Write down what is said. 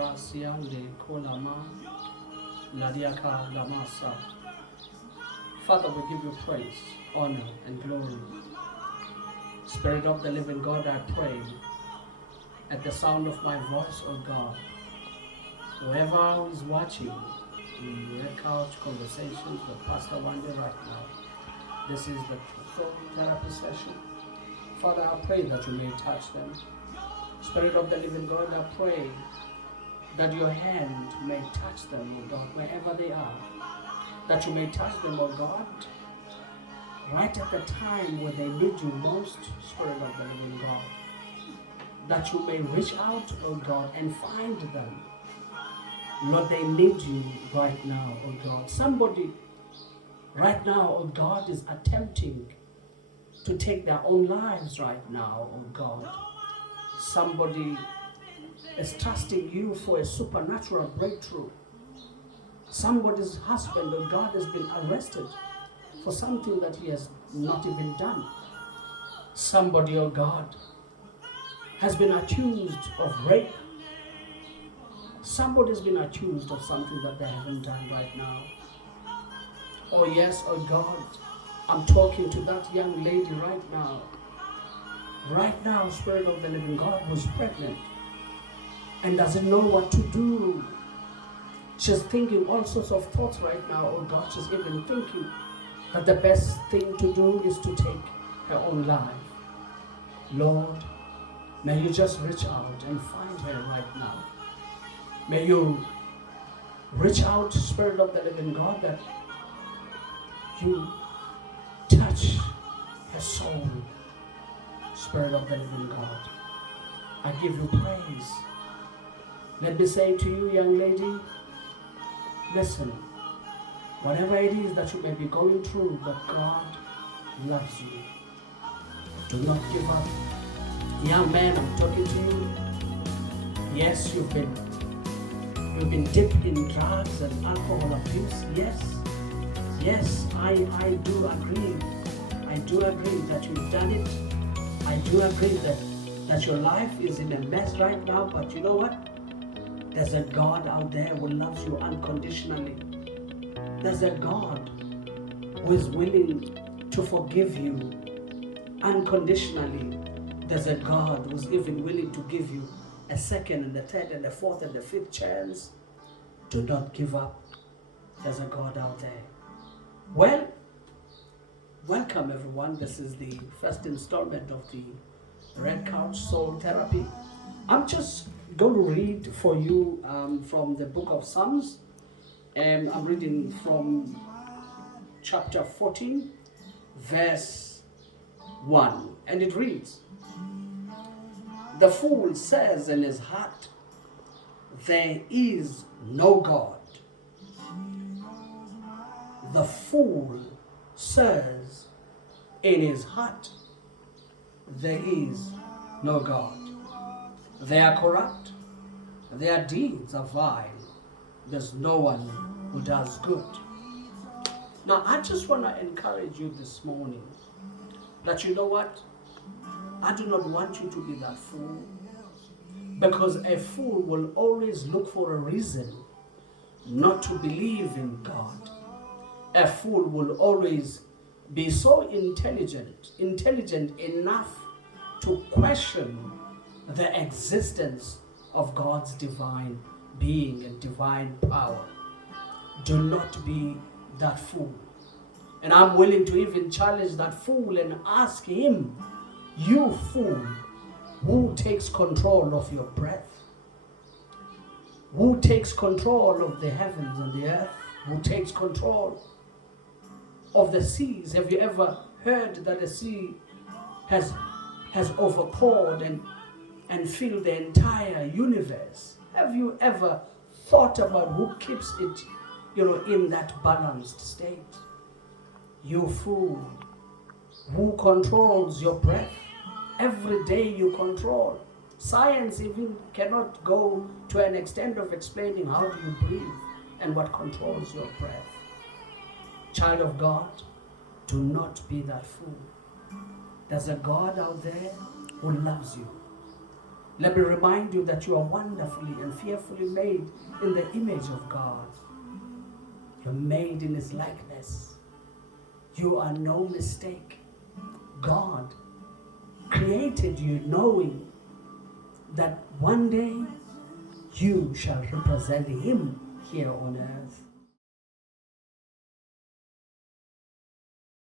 Rasia Le Kolama Ladiaka Lamasa. Father, we give you praise, honor, and glory. Spirit of the living God, I pray at the sound of my voice, O God, whoever is watching the Red Couch Conversations with Pastor Wanda right now, this is the third therapy session. Father, I pray that you may touch them. Spirit of the living God, I pray that your hand may touch them, O God, wherever they are. That you may touch them, O God, right at the time where they need you most, Spirit of the living God. That you may reach out, O God, and find them. Lord, they need you right now, O God. Somebody right now, O God, is attempting to take their own lives right now, O God. Somebody is trusting you for a supernatural breakthrough. Somebody's husband, O God, has been arrested for something that he has not even done. Somebody, O God, has been accused of rape. Somebody's been accused of something that they haven't done right now. Oh yes, oh God, I'm talking to that young lady right now. Right now, Spirit of the living God, who's pregnant and doesn't know what to do. She's thinking all sorts of thoughts right now. Oh God, she's even thinking that the best thing to do is to take her own life. Lord, may you just reach out and find her right now. May you reach out, Spirit of the living God, that you touch her soul. Spirit of the living God, I give you praise. Let me say to you, young lady, listen, whatever it is that you may be going through, but God loves you. Do not give up. Young man, I'm talking to you. Yes, you've been dipped in drugs and alcohol abuse. Yes, I do agree. I do agree that you've done it. I do agree that your life is in a mess right now, but you know what? There's a God out there who loves you unconditionally. There's a God who is willing to forgive you unconditionally. There's a God who's even willing to give you a second and a third and a fourth and a fifth chance. Do not give up. There's a God out there. Well, welcome everyone. This is the first installment of the Red Couch Soul Therapy. I'm just going to read for you from the book of Psalms. I'm reading from chapter 14, verse 1. And it reads, "The fool says in his heart, there is no God." The fool says in his heart, there is no God. They are corrupt, their deeds are vile. There's no one who does good. Now, I just want to encourage you this morning that you know what? I do not want you to be that fool, because a fool will always look for a reason not to believe in God. A fool will always be so intelligent enough to question the existence of God's divine being and divine power. Do not be that fool. And I'm willing to even challenge that fool and ask him, you fool, who takes control of your breath? Who takes control of the heavens and the earth? Who takes control of the seas? Have you ever heard that the sea has overpoured and filled the entire universe? Have you ever thought about who keeps it, in that balanced state? You fool, who controls your breath? Every day you control. Science even cannot go to an extent of explaining how do you breathe and what controls your breath. Child of God, do not be that fool. There's a God out there who loves you. Let me remind you that you are wonderfully and fearfully made in the image of God. You're made in His likeness. You are no mistake. God created you knowing that one day you shall represent Him here on earth.